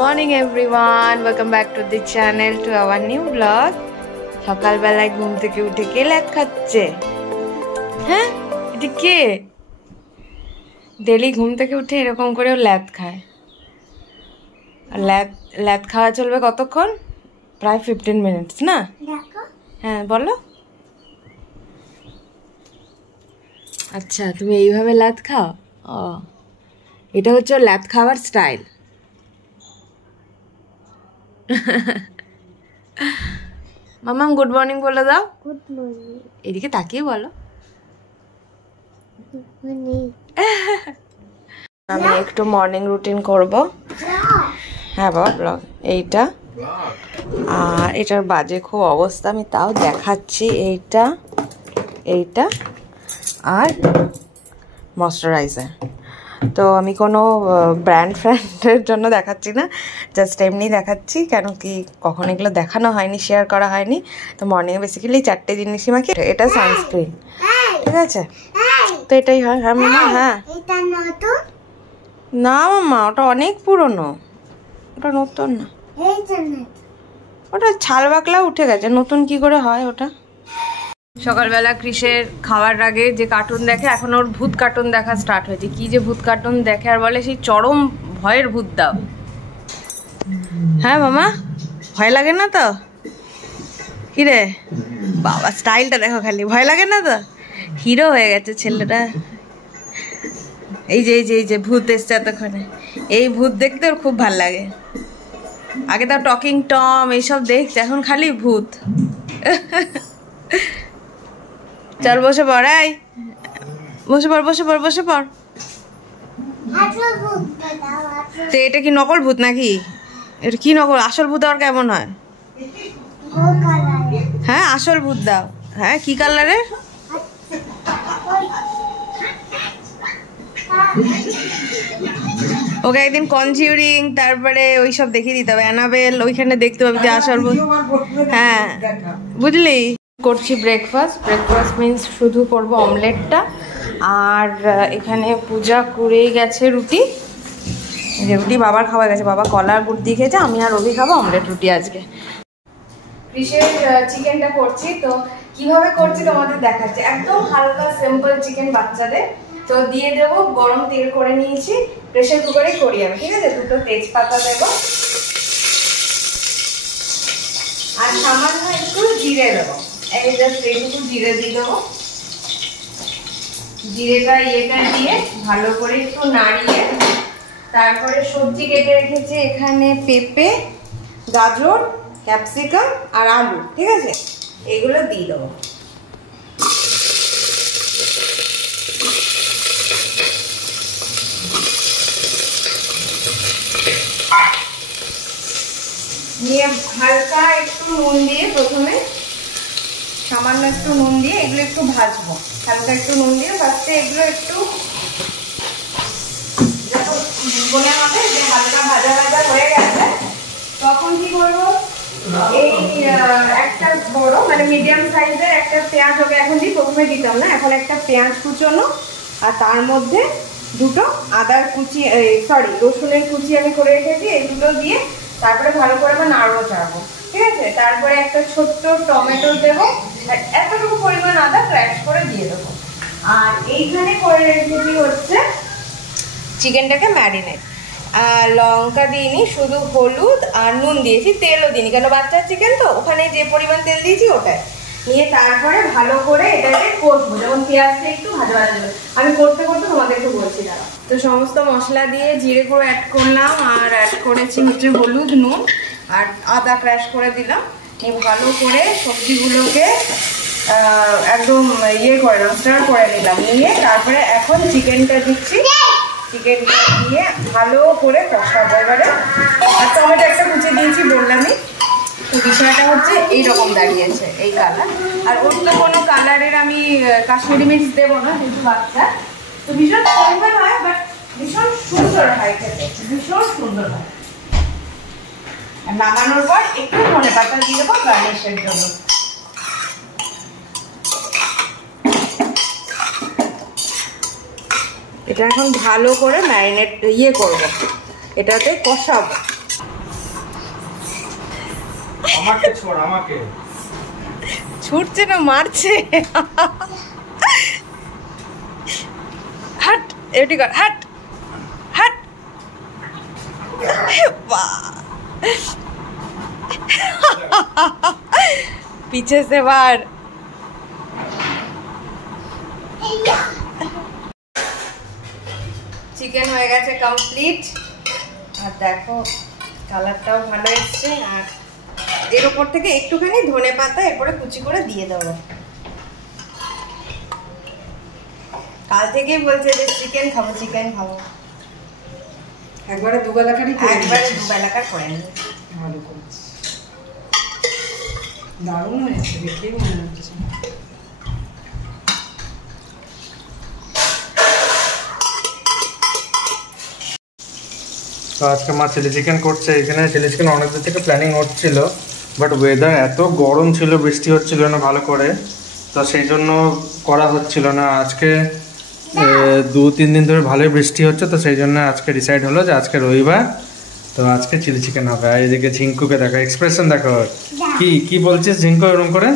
morning everyone, welcome back to the channel, to our new vlog. সকাল বেলায় ঘুম থেকে উঠে কে ল্যাদ খাচ্ছে? হ্যাঁ, এটা কে? ডেলি ঘুম থেকে উঠে এরকম করেও ল্যাদ খায়। আর ল্যাদ খাওয়া চলবে কতক্ষণ? প্রায় 15 মিনিটস না? হ্যাঁ বলো। আচ্ছা, তুমি এইভাবে ল্যাদ খাও? ও, এটা হচ্ছে ল্যাদ খাওয়ার স্টাইল। মামা গুড মর্নিং বলে দাও। Good morning. এদিকে তাকিয়ে বলো। আমি একটু মর্নিং রুটিন করব। হ্যাঁ বাবা, ব্লগ এইটা। আর এটার বাজে খুব অবস্থা, আমি তাও দেখাচ্ছি। এইটা আর ময়শ্চারাইজার। তো আমি কোনো ব্র্যান্ডের জন্য দেখাচ্ছি না, জাস্ট এমনি দেখাচ্ছি, কেন কি কখন এগুলো দেখানো হয়নি, শেয়ার করা হয়নি। তো মর্নিংয়ে বেসিক্যালি 4টে জিনিসই মাখি। এটা সানস্ক্রিন, ঠিক আছে? তো এটাই হয়। হ্যাঁ মামা, হ্যাঁ। না মামা, ওটা অনেক পুরনো, ওটা নতুন না। ওটা ছাল বাকলা উঠে গেছে, নতুন কি করে হয় ওটা? সকালবেলা কৃষের খাওয়ার আগে যে কার্টুন দেখে, এখন ওর ভূত কার্টুন দেখা স্টার্ট হয়েছে। কি যে ভূত কার্টুন দেখে, আর বলে সেই চরম ভয়ের ভূত দাও। হ্যাঁ মামা, ভয় লাগে না তো? কি রে বাবা, স্টাইলটা দেখো খালি, ভয় লাগে না তো? হিরো হয়ে গেছে ছেলেটা। এই যে ভূত এসছে এতক্ষণে, এই ভূত দেখতে ওর খুব ভাল লাগে। আগে তো টকিং টম এইসব দেখছে, এখন খালি ভূত। চল বসে পড়, এই বসে পড়। তো এটা কি নকল ভূত নাকি? এটা কি নকল? আসল ভূত আর কেমন হয়? হ্যাঁ আসল ভূত দাও। হ্যাঁ কি কালারের? ওকে একদিন কনজিউরিং, তারপরে ওইসব দেখিয়ে দিতে হবে। অ্যানাবেল ওইখানে দেখতে পাবি যে আসল ভূত। হ্যাঁ বুঝলি। করছি ব্রেকফাস্ট মিন্স শুধু করব অমলেটটা। আর এখানে পূজা করেই গেছে রুটি, যে রুটি বাবার খাওয়া গেছে। বাবা কলার গুড় দিয়ে খেয়েছে, আমি আর রবি খাবো অমলেট রুটি আজকে। ফিশের চিকেনটা করছি, তো কিভাবে করছি তোমাদের দেখাচ্ছি। একদম হালকা সিম্পল চিকেন বাচ্চাদের। তো দিয়ে দেবো, গরম তেল করে নিয়েছি, প্রেসার কুকারে করি আমি, ঠিক আছে? 2টো তেজপাতা দেবো, আর সামান্য একটু জিরে দেবো। এই জাস্ট এইটুকু জিরে দিয়ে দেবো। জিরেটা দিয়ে ভালো করে একটু নাড়িয়ে, তারপরে সবজি কেটে রেখেছি এখানে, পেঁপে, গাজর, ক্যাপসিকাম আর আলু, ঠিক আছে? এগুলো দিয়ে দেবো। নিয়ে হালকা একটু নুন দিয়ে, প্রথমে সামান্য একটু নুন দিয়ে এগুলো একটু ভাজবো। হালকা একটু নুন দিয়ে ফার্স্টে এগুলো একটু মনে হবে যে হালকা ভাজা হয়ে গেছে, তখন কি করবো? এই একটা বড় মানে মিডিয়াম সাইজের একটা পেঁয়াজ হবে। এখন প্রথমে দিতাম না, এখন একটা পেঁয়াজ কুচোনো, আর তার মধ্যে 2টো আদার কুচি, রসুনের কুচি আমি করে রেখেছি, এগুলো দিয়ে তারপরে ভালো করে আবার নাড়বো চাড়বো, ঠিক আছে? তারপরে একটা ছোট্ট টমেটো দেবো, আর এতটুকু পরিমাণ আদা ক্র্যাশ করে দিয়ে দেবো। আর এইখানে করে রেখেছি হচ্ছে চিকেনটাকে ম্যারিনেট। লঙ্কা দিইনি, শুধু হলুদ আর নুন দিয়েছি, তেলও দিইনি, কেন বাচ্চার চিকেন তো, ওখানে যে পরিমাণ তেল দিয়েছি ওটাই নিয়ে তারপরে ভালো করে এটাকে কষবো। যেমন পেঁয়াজটা একটু ভাজা যাবে, আমি করতে তোমাদেরকে বলছি দাঁড়া। তো সমস্ত মশলা দিয়ে জিরে গুঁড়ো অ্যাড করলাম, আর অ্যাড করেছি হচ্ছে হলুদ, নুন আর আদা ক্র্যাশ করে দিলাম। নিয়ে ভালো করে সবজিগুলোকে একদম স্টার করে নিলাম। নিয়ে তারপরে এখন চিকেনটা দিচ্ছি, চিকেনটা দিয়ে ভালো করে কষাবো এবারে। আর টমেটো একটা কুচি দিয়েছি বললামই। তো বিষয়টা হচ্ছে এইরকম দাঁড়িয়েছে, এই কালার। আর ওর তো কোনো কালারের আমি কাশ্মীরি মির্চ দেবো না, যেহেতু বাচ্চা। তো ভীষণ সিম্পল হয়, বাট ভীষণ সুন্দর হয় খেতে, ভীষণ সুন্দর হয়। আর নামানোর পর একটু ধনেপাতা দিয়ে দেবো গার্নিশের জন্য। এটা এখন ভালো করে ম্যারিনেট করবো, এটাতে কষাবো। আমাকে ছোড়, আমাকে ছুটছে না, মারছে। হাট, এটি কর, হাট হাট। पीछे से बाहर। চিকেন হয়ে গেছে কমপ্লিট। আর দেখো কালারটাও ভালো এসছে। আর এর উপর থেকে একটুখানি ধনে পাতা এরপরে কুচি করে দিয়ে দেবো। কাল থেকেই বলছে যে চিকেন খাবো চিকেন খাবো। একবারে দুবেলাকারই করে একবারে দুবেলাকার করে নেব। ভালো করেছি, দারুণ হয়েছে, দেখেই মনে হচ্ছে। তো আজকে মা চিলি চিকেন করছে। এখানে চিলি চিকেন অনেকদিন থেকে প্ল্যানিং হচ্ছিল, বাট ওয়েদার এত গরম ছিল, বৃষ্টি হচ্ছিল না ভালো করে, তো সেই জন্য করা হচ্ছিল না। আজকে 2-3 দিন ধরে ভালোই বৃষ্টি হচ্ছে, তো সেই জন্য আজকে ডিসাইড হলো যে আজকে রবিবার, তো আজকে চিলি চিকেন হবে। আর এদিকে ঝিঙ্কুকে দেখো, এক্সপ্রেশন দেখো, কি বলছিস ঝিঙ্কু এরকম করে?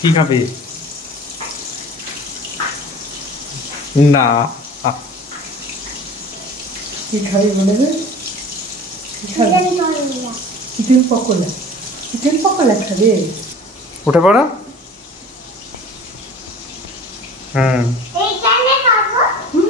কি খাবি? না কি খাবি বলে দে। চিকেন পকোড়া, চিকেন পকোড়া খাবে? উঠে পড়ো।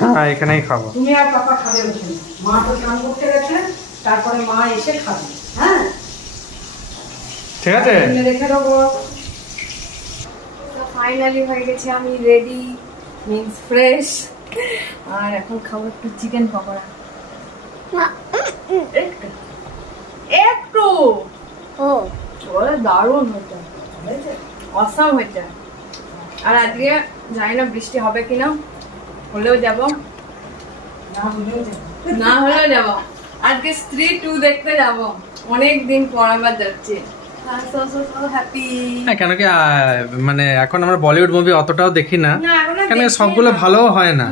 হ্যাঁ এখানেই খাবো। তুমি আর পাপা খাবে ওখানে, মা তো স্নান করতে গেছে, তারপরে মা এসে খাবে। হ্যাঁ ঠিক আছে, রেখে দেবো। তো ফাইনালি হয়ে গেছে, আমি রেডি, মিন্স ফ্রেশ। আর এখন খাবো একটু চিকেন পকোড়া। একটু দারুণ হয়েছে, অসাম হয়েছে। আর আজকে জানি না বৃষ্টি হবে কিনা, হলেও যাব, না হলেও যাব। আজকে স্ত্রী 2 দেখতে যাব, অনেকদিন পর আবার যাচ্ছি। কেন কি মানে এখন আমরা বলিউড মুভি অতটাও দেখি না, কেন সবগুলো ভালো হয় না,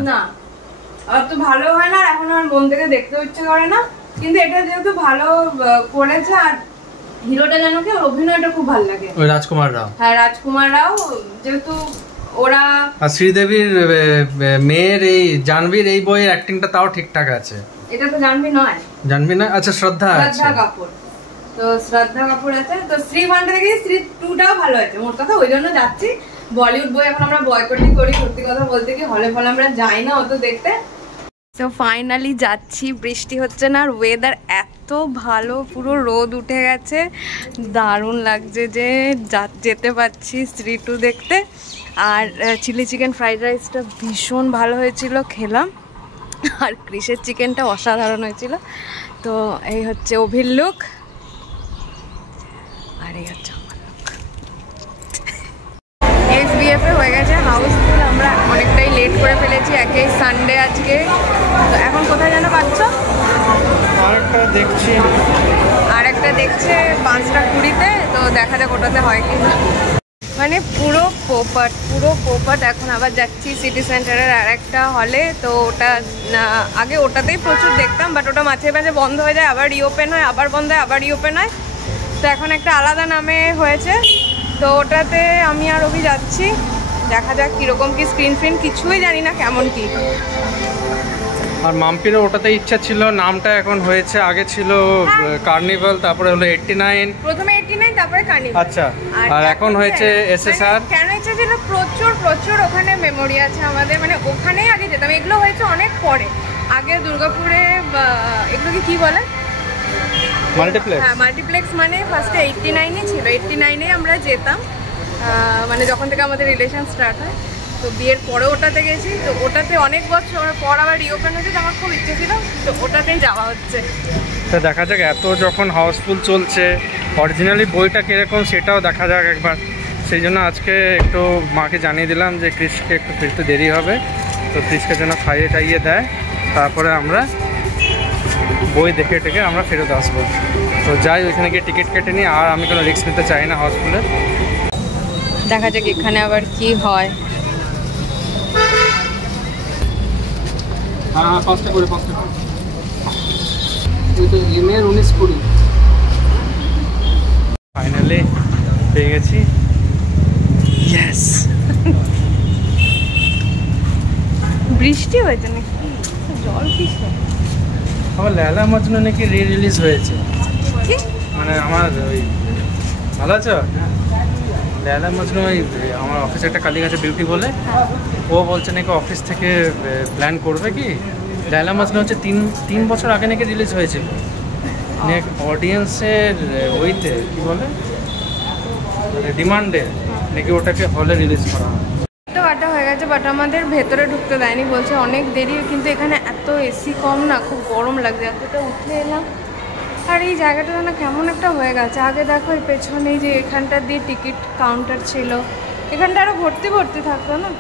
অত ভালো হয় না। এখন আমার মন থেকে দেখতে ইচ্ছে করে না, কিন্তু এটা যেহেতু ভালো করেছে আর হিরোটা যেন কি, অভিনয়টা খুব ভালো লাগে। ওই রাজকুমার রাও, হ্যাঁ রাজকুমার রাও, যেহেতু ওরা। আর শ্রীদেবীর মেয়ের এই জাহ্নবীর এই বইয়ের অ্যাক্টিংটা তাও ঠিকঠাক আছে। এটা তো জাহ্নবী নয়, জাহ্নবী না, আচ্ছা শ্রদ্ধা কাপুর। তো শ্রদ্ধা কাপুর আছে। তো শ্রী 1 থেকে শ্রী 2টাও ভালো আছে, মোট কথা ওই জন্য যাচ্ছি। বলিউড বই এখন আমরা বয়কটই করি, সত্যি কথা বলতে কি, হলে ফলে আমরা যাই না অত দেখতে। তো ফাইনালি যাচ্ছি, বৃষ্টি হচ্ছে না, আর ওয়েদার এত ভালো, পুরো রোদ উঠে গেছে, দারুণ লাগছে যে যেতে পারছি স্ত্রী 2 দেখতে। আর চিলি চিকেন ফ্রাইড রাইসটা ভীষণ ভালো হয়েছিল, খেলাম। আর ক্রিসের চিকেনটা অসাধারণ হয়েছিল। তো এই হচ্ছে অভির লুক, আর এই হচ্ছে আমার লুক। SBF এ হয়ে গেছে হাউসফুল, আমরা অনেকটাই লেট করে ফেলেছি, একেই সানডে আজকে। তো এখন কোথায় যেন পাচ্ছ? আর একটা দেখছে 5:20-তে, তো দেখা যাক ওটাতে হয় কিনা। মানে পুরো পোপাট। এখন আবার যাচ্ছি সিটি সেন্টারের আর একটা হলে। তো ওটা আগে ওটাতেই প্রচুর দেখতাম, বাট ওটা মাঝে মাঝে বন্ধ হয়ে যায়, আবার রিওপেন হয়, আবার বন্ধ হয়, আবার রিওপেন হয়। তো এখন একটা আলাদা নামে হয়েছে, তো ওটাতে আমি আর অভি যাচ্ছি। দেখা যাক কীরকম কি স্ক্রিন কিছুই জানি না কেমন কি। আর মাম্পিরও ওটাতে ইচ্ছা ছিল, নামটা এখন হয়েছে, আগে ছিল কার্নিভাল, তারপরে হলো 89, প্রথমে 89 তারপরে কার্নিভাল। আচ্ছা, আর এখন হয়েছে SSR। কেন ইচ্ছা ছিল? প্রচুর ওখানে মেমোরি আছে আমাদের, মানে ওখানেই আগে যেতাম। এগুলো হয়েছে অনেক পরে, আগে দুর্গাপুরে এগুলোকে কি বলে, মাল্টিপ্লেক্স। হ্যাঁ মাল্টিপ্লেক্স, মানে ফার্স্টে 89-ই ছিল, 89-এ আমরা যেতাম, মানে যখন থেকে আমাদের রিলেশন স্টার্ট হয়। তো বিয়ের পরে ওটাতে গেছি, তো ওটাতে অনেক বছর পর আবার রিওপেন হয়েছে, তো আমার খুব ইচ্ছে ছিল, তো ওটাতেই যাওয়া হচ্ছে। তো দেখা যাক, এত যখন হাউসফুল চলছে, অরিজিনালি বইটা কীরকম সেটাও দেখা যাক একবার। সেই জন্য আজকে একটু মাকে জানিয়ে দিলাম যে ক্রিসকে একটু ফিরতে দেরি হবে, তো ক্রিসকে যেন খাইয়ে টাইয়ে দেয়, তারপরে আমরা বই দেখে টেকে আমরা ফেরত আসবো। তো যাই, ওইখানে গিয়ে টিকিট কেটে নিই, আর আমি কোনো রিস্ক নিতে চাই না হাউসফুলের। দেখা যাক এখানে আবার কি হয়। হ্যাঁ 5টা করে ওই তো এম এর 19-20। ফাইনালি পেয়ে গেছি। ইয়েস। বৃষ্টি হয়েছে নাকি? জল কিসে? আমার লেলা মজনু নাকি রিলিজ হয়েছে। মানে আমার ওই ভালো আছো? লেলা মজনু ওই আমার অফিসে একটা কালীগাছা বিউটি বলে, ও বলছে নাকি অফিস থেকে প্ল্যান করবে কি। লেলা মজনু হচ্ছে তিন বছর আগে নাকি রিলিজ হয়েছিল। অডিয়েন্সের ওইতে কি বলে ডিমান্ডে নাকি ওটাকে হলে রিলিজ করা হয়। তো কাটা হয়ে গেছে, বাট আমাদের ভেতরে ঢুকতে দেয়নি, বলছে অনেক দেরি। কিন্তু এখানে এত এসি কম না, খুব গরম লাগছে। এতটা উঠে এলাম, আর এই জায়গাটা না কেমন একটা হয়ে গেছে। আগে দেখো এই পেছনে যে এখানটা দিয়ে টিকিট কাউন্টার ছিল, এখানটা আরও ভর্তি ভর্তি থাকতো না,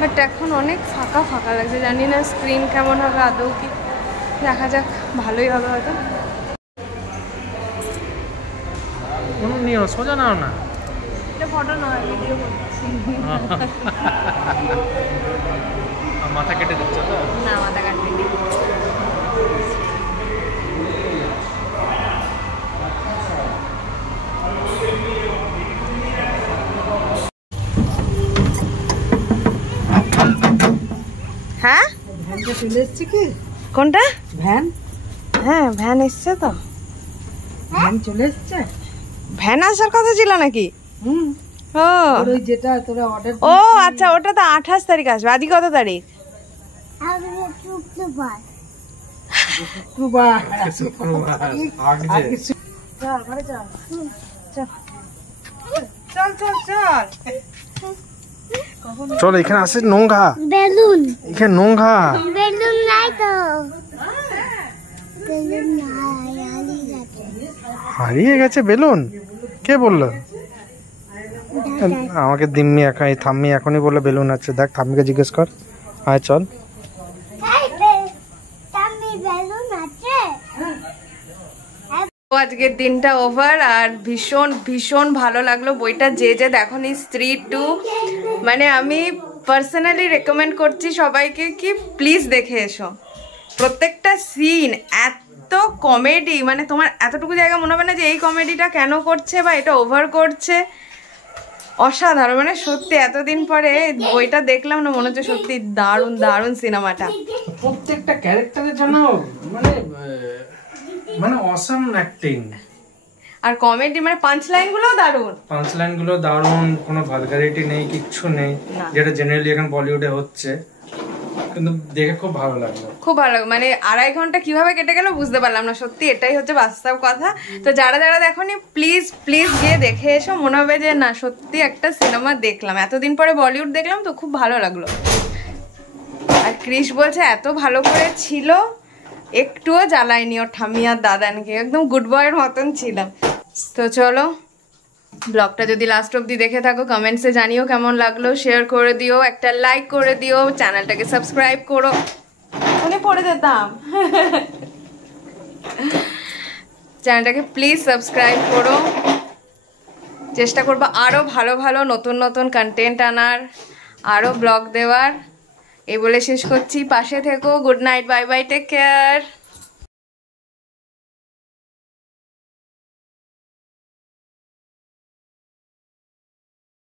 বাট এখন অনেক ফাঁকা ফাঁকা লাগছে। জানি না স্ক্রিন কেমন হবে আদৌ কি, দেখা যাক, ভালোই হবে হয়তো। নিও সোজা নাও না, এটা ফটো নয়, ভিডিও করছি। মাথা কেটে দিচ্ছ তো? না, মাথা কাটতে নেই। হ্যাঁ, ভ্যানটা চলে এসছে কি? কোনটা ভ্যান? হ্যাঁ, ভ্যান এসছে তো। ভ্যান চলে এসছে? ভ্যান আসার কথা ছিল নাকি? হুম। ও আর ওই যেটা তোরা অর্ডার ও আচ্ছা, ওটা তো 28 তারিখ আসবে। আজকে কত তারিখ? শুক্রবার। চল ঘরে চল। চল চল চল। চল, এখানে আছে নোংরা বেলুন এখানে নোংরা বেলুন নাই তো বেলুন নাই হারিয়ে গেছে বেলুন। কে বললো? আমাকে দিম্মি একাই থাম্মি এখনই বললো বেলুন আছে। দেখ থাম্মিকে জিজ্ঞেস কর। হ্যাঁ চল। তামি বেলুন আছে। আজকের দিনটা ওভার, আর ভীষণ ভীষণ ভালো লাগলো বইটা। যে যে দেখোনি স্ত্রী 2, মানে আমি পার্সোনালি রেকমেন্ড করছি সবাইকে কি প্লিজ দেখে এসো। প্রত্যেকটা সিন এত কমেডি, মানে তোমার এতটুকু জায়গা মনে হবে না যে এই কমেডিটা কেন করছে বা এটা ওভার করছে। অসাধারণ, মানে সত্যি এতদিন পরে বইটা দেখলাম না, মনে হচ্ছে সত্যি দারুণ দারুণ সিনেমাটা। প্রত্যেকটা ক্যারেক্টারের জন্য মানে মানে অসাম অ্যাক্টিং আর কমেডি, মানে পাঞ্চ লাইনগুলোও দারুণ। পাঁচ লাইন গুলো দারুণ, কোনো ভালগারিটি নেই, কিচ্ছু নেই, যেটা জেনারেলি এখন বলিউডে হচ্ছে। কিন্তু দেখে খুব ভালো লাগলো, খুব ভালো লাগলো। মানে 2.5 ঘন্টা কিভাবে কেটে গেল বুঝতে পারলাম না। সত্যি এটাই হচ্ছে বাস্তব কথা। তো যারা যারা দেখোনি প্লিজ প্লিজ গিয়ে দেখে এসো, মনে হবে যে না সত্যি একটা সিনেমা দেখলাম। এতদিন পরে বলিউড দেখলাম তো খুব ভালো লাগলো। আর ক্রিশ বলছে এত ভালো করে ছিল, একটুও জ্বালায়নি ওর ঠাম্মি আর দাদানকে, একদম গুড বয়ের মতন ছিলাম। তো চলো, ব্লগটা যদি লাস্ট অবধি দেখে থাকো কমেন্টসে জানিও কেমন লাগলো, শেয়ার করে দিও, একটা লাইক করে দিও, চ্যানেলটাকে সাবস্ক্রাইব করো। মনে পড়ে যেতাম। চ্যানেলটাকে প্লিজ সাবস্ক্রাইব করো। চেষ্টা করবো আরও ভালো ভালো নতুন নতুন কন্টেন্ট আনার, আরও ব্লগ দেওয়ার। এই বলে শেষ করছি, পাশে থেকো। Good night, bye bye, take care.